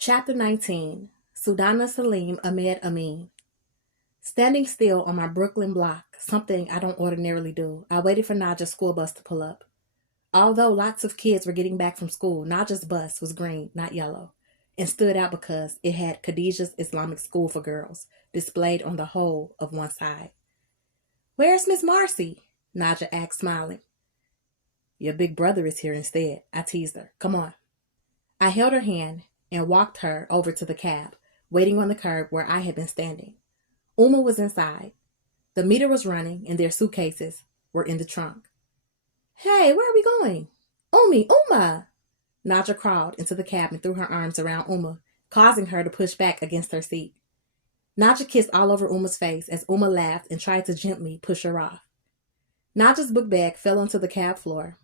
Chapter 19. SUDANA, SALIM, AHMED, AMIN. Standing still on my Brooklyn block, something I don't ordinarily do, I waited for Naja's school bus to pull up. Although lots of kids were getting back from school, Naja's bus was green, not yellow, and stood out because it had Khadijah's Islamic School for Girls displayed on the whole of one side. "Where's Miss Marcy?" Naja asked, smiling. "Your big brother is here instead," I teased her. "Come on." I held her hand and walked her over to the cab, waiting on the curb where I had been standing. Uma was inside. The meter was running, and their suitcases were in the trunk. "Hey, where are we going?" Uma! Naja crawled into the cab and threw her arms around Uma, causing her to push back against her seat. Naja kissed all over Uma's face as Uma laughed and tried to gently push her off. Naja's book bag fell onto the cab floor.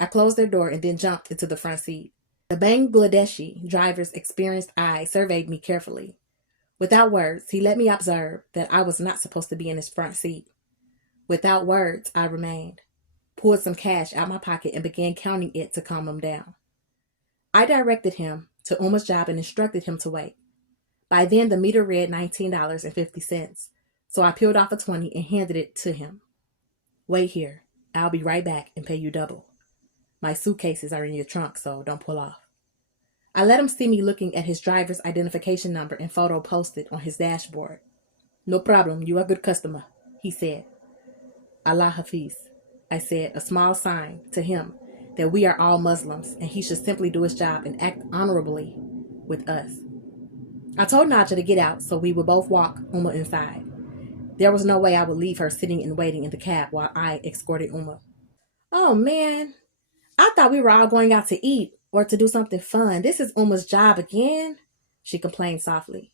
I closed their door and then jumped into the front seat. The Bangladeshi driver's experienced eye surveyed me carefully. Without words, he let me observe that I was not supposed to be in his front seat. Without words, I remained, pulled some cash out my pocket and began counting it to calm him down. I directed him to Uma's job and instructed him to wait. By then, the meter read $19.50, so I peeled off a 20 and handed it to him. "Wait here. I'll be right back and pay you double. My suitcases are in your trunk, so don't pull off." I let him see me looking at his driver's identification number and photo posted on his dashboard. "No problem, you are a good customer," he said. "Allah Hafiz," I said, a small sign to him that we are all Muslims and he should simply do his job and act honorably with us. I told Naja to get out so we would both walk Uma inside. There was no way I would leave her sitting and waiting in the cab while I escorted Uma. "Oh man, I thought we were all going out to eat or to do something fun. This is Uma's job again," she complained softly.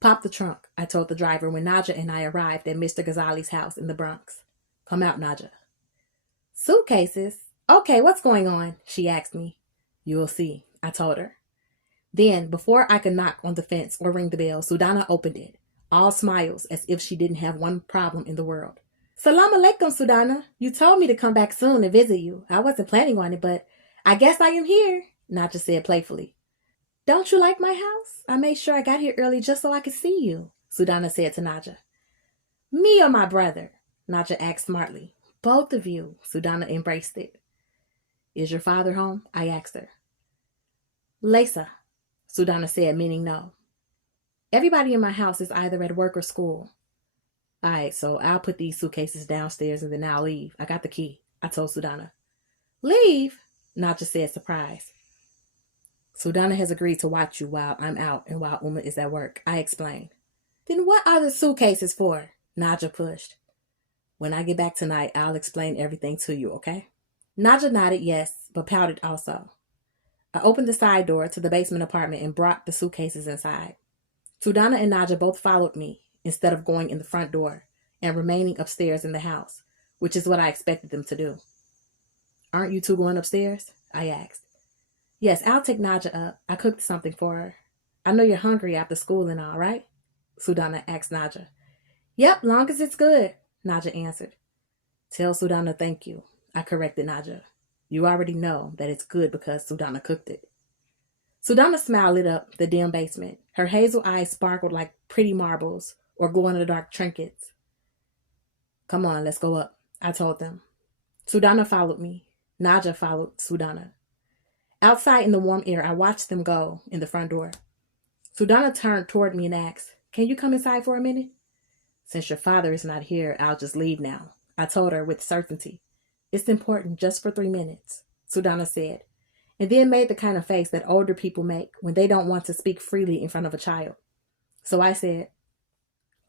"Pop the trunk," I told the driver when Naja and I arrived at Mr. Ghazali's house in the Bronx. "Come out, Naja." "Suitcases? Okay, what's going on?" she asked me. "You'll see," I told her. Then, before I could knock on the fence or ring the bell, SUDANA opened it, all smiles as if she didn't have one problem in the world. "Salam alaikum, SUDANA. You told me to come back soon and visit you. I wasn't planning on it, but I guess I am here," Naja said playfully. "Don't you like my house? I made sure I got here early just so I could see you," SUDANA said to Naja. "Me or my brother?" Naja asked smartly. "Both of you," SUDANA embraced it. "Is your father home?" I asked her. "Lesa," SUDANA said, meaning no. "Everybody in my house is either at work or school." "All right, so I'll put these suitcases downstairs and then I'll leave. I got the key," I told SUDANA. "Leave?" Naja said, surprised. "SUDANA has agreed to watch you while I'm out and while Uma is at work," I explained. "Then what are the suitcases for?" Naja pushed. "When I get back tonight, I'll explain everything to you, okay?" Naja nodded yes, but pouted also. I opened the side door to the basement apartment and brought the suitcases inside. SUDANA and Naja both followed me instead of going in the front door and remaining upstairs in the house, which is what I expected them to do. "Aren't you two going upstairs?" I asked. "Yes, I'll take Naja up. I cooked something for her. I know you're hungry after school and all, right?" SUDANA asked Naja. "Yep, long as it's good," Naja answered. "Tell SUDANA thank you," I corrected Naja. "You already know that it's good because SUDANA cooked it." SUDANA's smile lit up the dim basement. Her hazel eyes sparkled like pretty marbles or glow-in-the-dark trinkets. "Come on, let's go up," I told them. SUDANA followed me. Naja followed SUDANA. Outside in the warm air, I watched them go in the front door. SUDANA turned toward me and asked, "Can you come inside for a minute?" "Since your father is not here, I'll just leave now," I told her with certainty. "It's important just for 3 minutes," SUDANA said, and then made the kind of face that older people make when they don't want to speak freely in front of a child. So I said,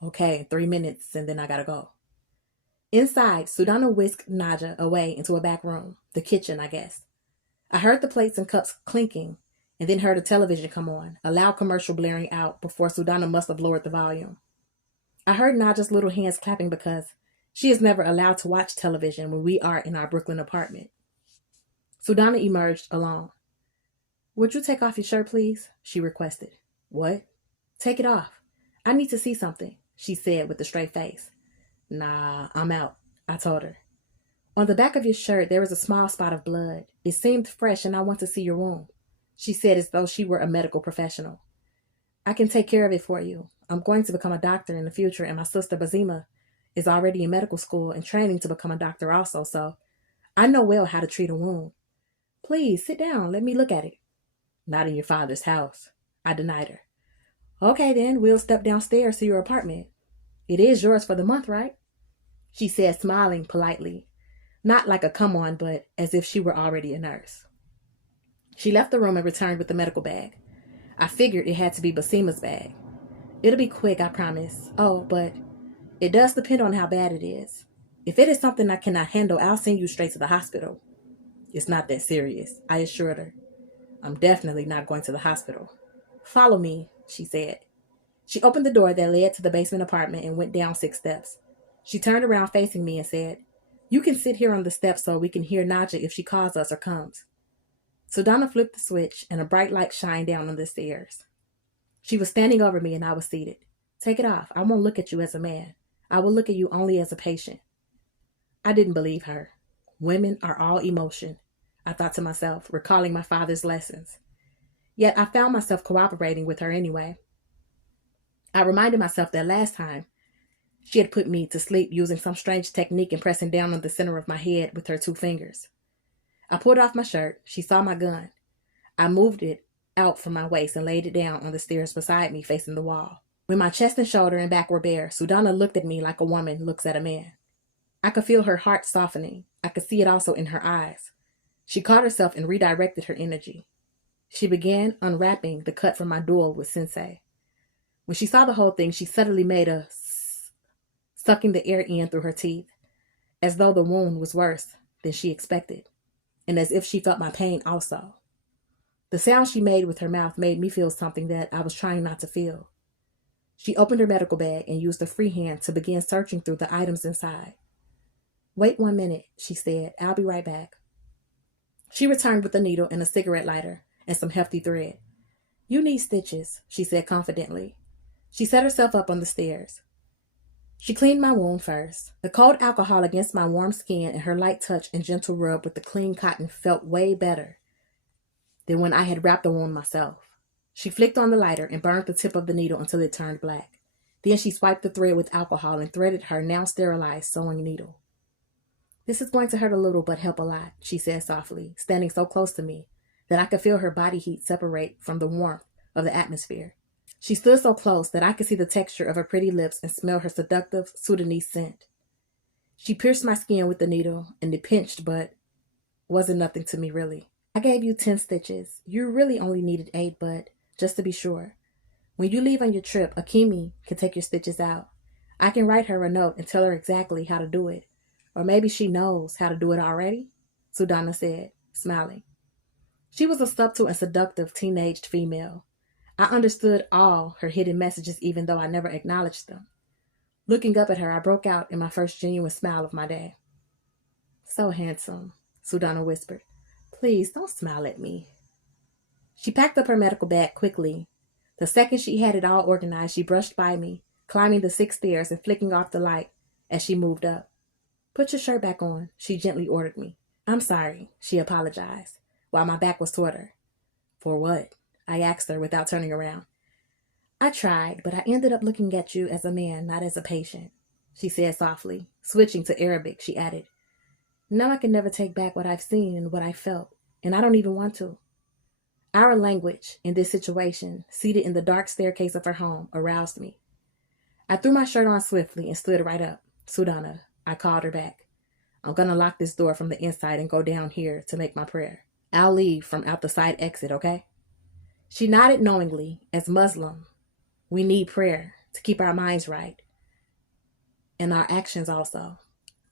"Okay, 3 minutes, and then I gotta go." Inside, SUDANA whisked Naja away into a back room, the kitchen, I guess. I heard the plates and cups clinking, and then heard a television come on, a loud commercial blaring out before SUDANA must have lowered the volume. I heard Naja's little hands clapping because she is never allowed to watch television when we are in our Brooklyn apartment. SUDANA emerged alone. "Would you take off your shirt, please?" she requested. "What?" "Take it off. I need to see something," she said with a straight face. "Nah, I'm out," I told her. "On the back of your shirt, there is a small spot of blood. It seemed fresh and I want to see your wound." she said as though she were a medical professional. I can take care of it for you. I'm going to become a doctor in the future, and my sister Bazima is already in medical school and training to become a doctor also, so I know well how to treat a wound. Please, sit down. Let me look at it. Not in your father's house, I denied her. Okay, then, we'll step downstairs to your apartment. It is yours for the month, right? She said, smiling politely. Not like a come on, but as if she were already a nurse. She left the room and returned with the medical bag. I figured it had to be Basima's bag. It'll be quick, I promise. Oh, but it does depend on how bad it is. If it is something I cannot handle, I'll send you straight to the hospital. It's not that serious, I assured her. I'm definitely not going to the hospital. Follow me, she said. She opened the door that led to the basement apartment and went down 6 steps. She turned around facing me and said, You can sit here on the steps so we can hear Naja if she calls us or comes. SUDANA flipped the switch and a bright light shined down on the stairs. She was standing over me and I was seated. Take it off. I won't look at you as a man. I will look at you only as a patient. I didn't believe her. Women are all emotion, I thought to myself, recalling my father's lessons. Yet I found myself cooperating with her anyway. I reminded myself that last time she had put me to sleep using some strange technique and pressing down on the center of my head with her 2 fingers. I pulled off my shirt. She saw my gun. I moved it out from my waist and laid it down on the stairs beside me, facing the wall. When my chest and shoulder and back were bare, SUDANA looked at me like a woman looks at a man. I could feel her heart softening. I could see it also in her eyes. She caught herself and redirected her energy. She began unwrapping the cut from my duel with Sensei. When she saw the whole thing, she suddenly made a sucking the air in through her teeth, as though the wound was worse than she expected, and as if she felt my pain also. The sound she made with her mouth made me feel something that I was trying not to feel. She opened her medical bag and used a free hand to begin searching through the items inside. Wait 1 minute, she said. I'll be right back. She returned with a needle and a cigarette lighter and some hefty thread. You need stitches, she said confidently. She set herself up on the stairs. She cleaned my wound first. The cold alcohol against my warm skin and her light touch and gentle rub with the clean cotton felt way better than when I had wrapped the wound myself. She flicked on the lighter and burned the tip of the needle until it turned black. Then she swiped the thread with alcohol and threaded her now sterilized sewing needle. This is going to hurt a little but help a lot, she said softly, standing so close to me that I could feel her body heat separate from the warmth of the atmosphere. She stood so close that I could see the texture of her pretty lips and smell her seductive Sudanese scent. She pierced my skin with the needle, and it pinched, but wasn't nothing to me really. I gave you 10 stitches. You really only needed 8, but just to be sure. When you leave on your trip, Akimi can take your stitches out. I can write her a note and tell her exactly how to do it. Or maybe she knows how to do it already, SUDANA said, smiling. She was a subtle and seductive teenaged female. I understood all her hidden messages even though I never acknowledged them. Looking up at her, I broke out in my first genuine smile of my day. So handsome, SUDANA whispered. Please don't smile at me. She packed up her medical bag quickly. The second she had it all organized, she brushed by me, climbing the 6 stairs and flicking off the light as she moved up. Put your shirt back on, she gently ordered me. I'm sorry, she apologized, while my back was toward her. For what? I asked her without turning around. I tried, but I ended up looking at you as a man, not as a patient, she said softly. Switching to Arabic, she added, Now I can never take back what I've seen and what I felt, and I don't even want to. Our language in this situation, seated in the dark staircase of her home, aroused me. I threw my shirt on swiftly and stood right up. SUDANA, I called her back. I'm going to lock this door from the inside and go down here to make my prayer. I'll leave from out the side exit, okay? She nodded knowingly. As Muslim, we need prayer to keep our minds right. And our actions also.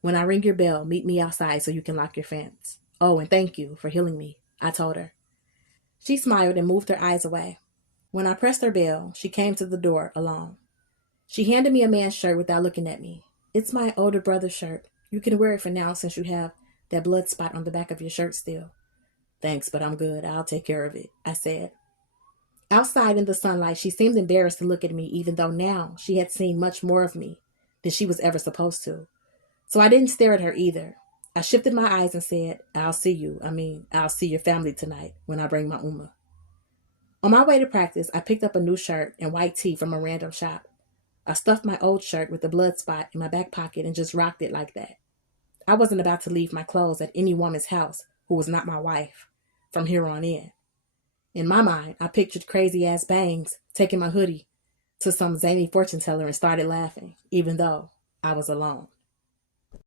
When I ring your bell, meet me outside so you can lock your fence. Oh, and thank you for healing me, I told her. She smiled and moved her eyes away. When I pressed her bell, she came to the door alone. She handed me a man's shirt without looking at me. It's my older brother's shirt. You can wear it for now since you have that blood spot on the back of your shirt still. Thanks, but I'm good. I'll take care of it, I said. Outside in the sunlight, she seemed embarrassed to look at me, even though now she had seen much more of me than she was ever supposed to. So I didn't stare at her either. I shifted my eyes and said, I'll see your family tonight when I bring my Ummah. On my way to practice, I picked up a new shirt and white tee from a random shop. I stuffed my old shirt with the blood spot in my back pocket and just rocked it like that. I wasn't about to leave my clothes at any woman's house who was not my wife from here on in. In my mind, I pictured crazy-ass bangs taking my hoodie to some zany fortune teller and started laughing, even though I was alone.